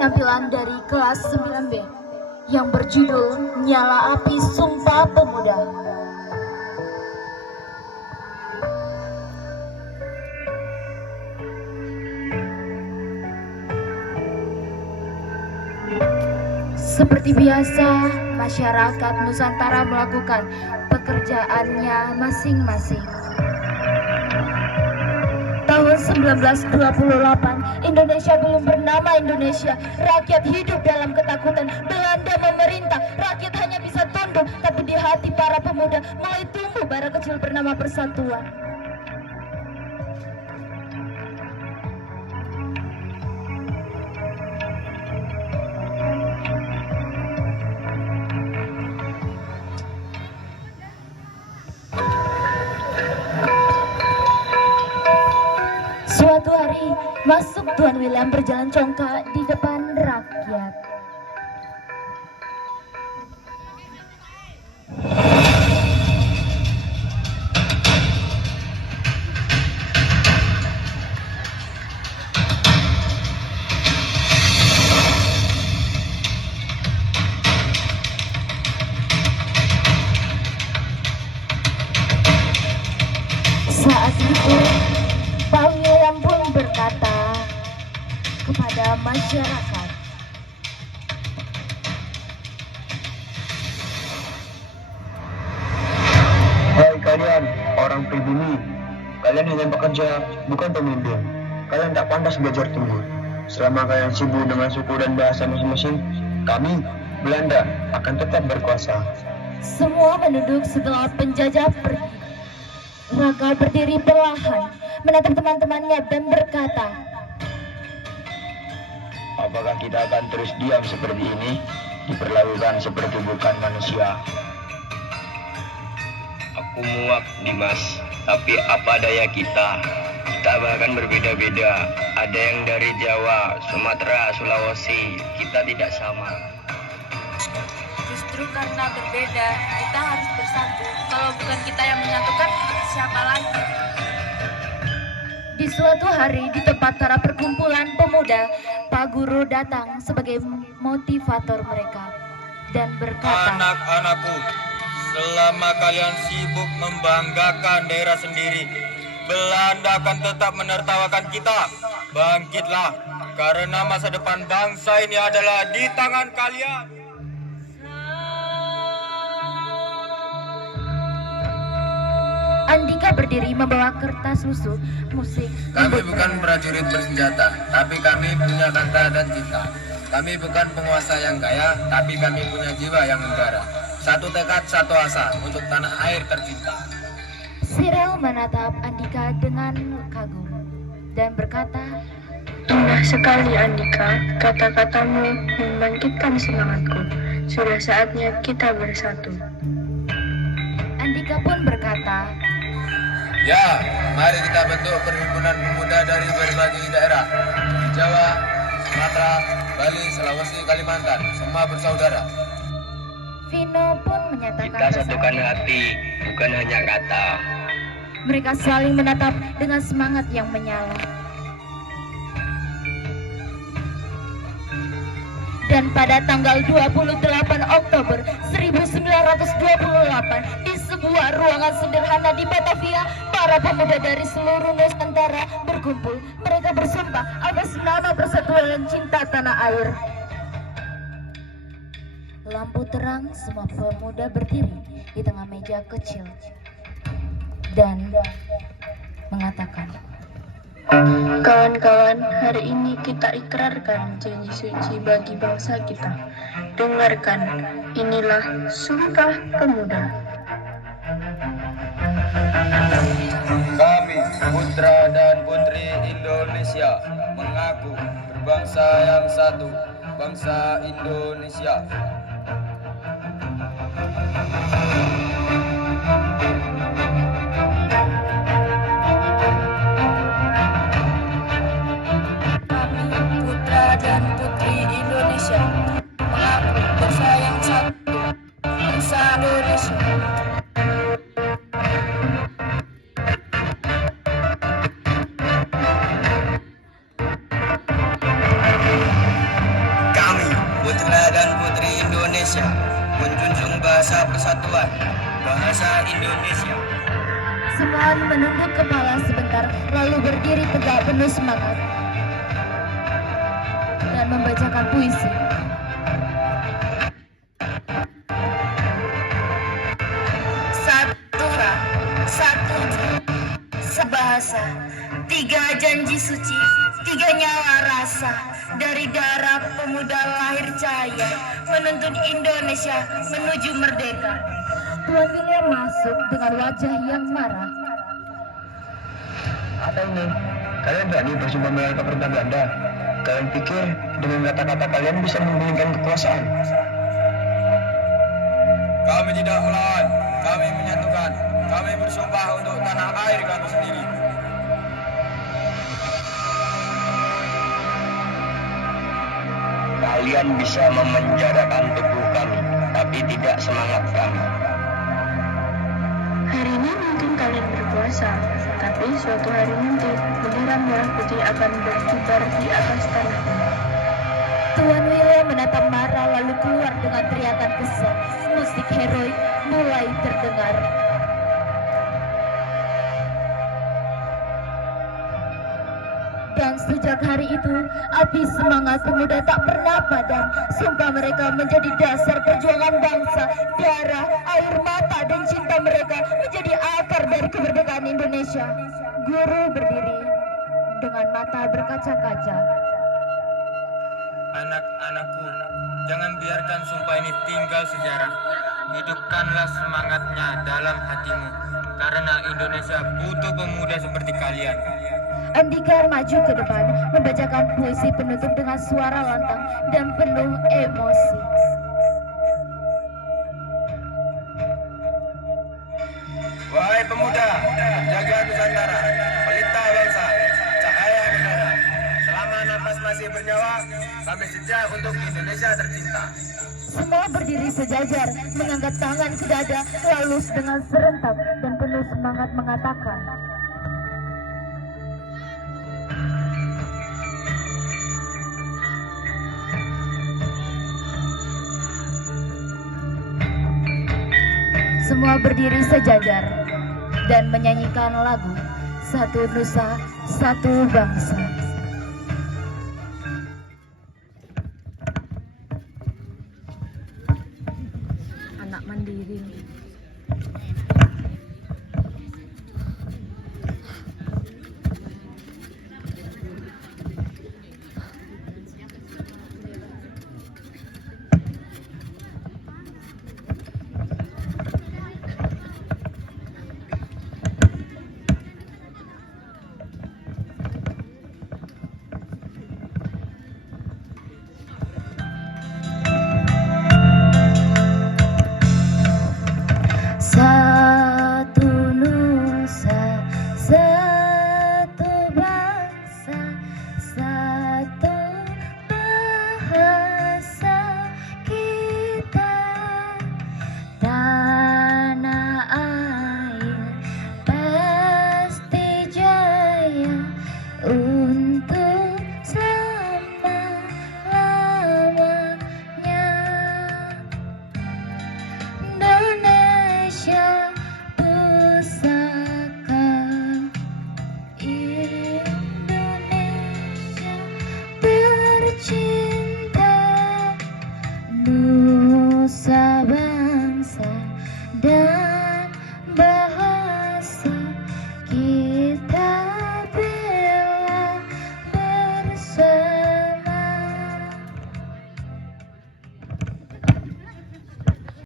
penampilan dari kelas 9B yang berjudul Nyala Api Sumpah Pemuda. Seperti biasa, masyarakat Nusantara melakukan pekerjaannya masing-masing. Tahun 1928, Indonesia belum bernama Indonesia. Rakyat hidup dalam ketakutan. Belanda memerintah, rakyat hanya bisa tunduk. Tapi di hati para pemuda mulai tumbuh bara kecil bernama persatuan. Suatu hari, masuk Tuan William berjalan congkak di depan rakyat. Saat itu, Pak William pun berkata kepada masyarakat, "Hai kalian, orang pribumi, kalian hanya bekerja, bukan pemimpin. Kalian tak pantas belajar tumbuh. Selama kalian sibuk dengan suku dan bahasa masing-masing, kami, Belanda, akan tetap berkuasa." semua penduduk setelah penjajah pergi. Raka berdiri perlahan, menatap teman-temannya dan berkata, "Apakah kita akan terus diam seperti ini, diperlakukan seperti bukan manusia?" Aku muak, Dimas, tapi apa daya kita? Kita bahkan berbeda-beda. Ada yang dari Jawa, Sumatera, Sulawesi. Kita tidak sama. Justru karena berbeda, kita harus bersatu. Kalau bukan kita yang menyatukan, siapa lagi? Di suatu hari di tempat para perkumpulan pemuda, Pak Guru datang sebagai motivator mereka dan berkata, "Anak-anakku, selama kalian sibuk membanggakan daerah sendiri, Belanda akan tetap menertawakan kita. Bangkitlah, karena masa depan bangsa ini adalah di tangan kalian." Andika berdiri membawa kertas susu, musik. Kami bukan prajurit bersenjata, tapi kami punya kata dan cinta. Kami bukan penguasa yang kaya, tapi kami punya jiwa yang negara. Satu tekad, satu asa untuk tanah air tercinta. Cyril menatap Andika dengan kagum dan berkata, "Indah sekali Andika, kata-katamu membangkitkan semangatku. Sudah saatnya kita bersatu." Andika pun berkata, Ya, mari kita bentuk perhimpunan pemuda dari berbagai daerah. Di Jawa, Sumatera, Bali, Sulawesi, Kalimantan, semua bersaudara. Vino pun menyatakan Kita satukan hati, bukan hanya kata. Mereka saling menatap dengan semangat yang menyala. Dan pada tanggal 28 Oktober 1928, di sebuah ruangan sederhana di Batavia, para pemuda dari seluruh Nusantara berkumpul. Mereka bersumpah atas nama persatuan dan cinta tanah air. Lampu terang, semua pemuda berdiri di tengah meja kecil dan mengatakan, Kawan-kawan, hari ini kita ikrarkan janji suci bagi bangsa kita. Dengarkan, inilah Sumpah Pemuda. Kami, putra dan putri Indonesia, mengaku berbangsa yang satu, bangsa Indonesia. Kami, putra dan putri Indonesia, mengaku bangsa yang satu, bangsa Indonesia. Indonesia, menjunjung bahasa persatuan, bahasa Indonesia. Semua menunduk kepala sebentar, lalu berdiri tegak penuh semangat dan membacakan puisi. Satu ra, satu sebahasa, 3 janji suci, 3 nyawa rasa, dari darah pemuda lahir cahaya, menuntun Indonesia menuju merdeka. Tuan William masuk dengan wajah yang marah. Apa ini? Kalian berani bersumpah melawan pemerintah Belanda? Kalian pikir dengan kata-kata kalian bisa menggulingkan kekuasaan? Kami tidak melawan, kami menyatukan. Kami bersumpah untuk tanah air kami sendiri. Kalian bisa memenjarakan tubuh kami, tapi tidak semangat kami. Hari ini mungkin kalian berpuasa, tapi suatu hari nanti bendera merah putih akan berkibar di atas tanah ini. Tuan William menatap marah lalu keluar dengan teriakan kesal. Musik heroik mulai terdengar. Dan sejak hari itu, api semangat pemuda tak pernah padam. Sumpah mereka menjadi dasar perjuangan bangsa. Darah, air mata, dan cinta mereka menjadi akar dari kemerdekaan Indonesia. Guru berdiri dengan mata berkaca-kaca. Anak-anakku, jangan biarkan sumpah ini tinggal sejarah. Hidupkanlah semangatnya dalam hatimu, karena Indonesia butuh pemuda seperti kalian. Andika maju ke depan, membacakan puisi penutup dengan suara lantang dan penuh emosi. Wahai pemuda, jaga Nusantara, pelita bangsa, cahaya negara. Selama nafas masih bernyawa, kami setia untuk Indonesia tercinta. Semua berdiri sejajar, mengangkat tangan ke dada, lalu dengan serentak dan penuh semangat mengatakan, semua berdiri sejajar dan menyanyikan lagu Satu Nusa, Satu Bangsa. Anak mandiri. Satu nusa, satu bangsa, satu bahasa kita. Tanah air pasti jaya untuk selama-lamanya. Indonesia pusaka, Indonesia tercinta, Nusa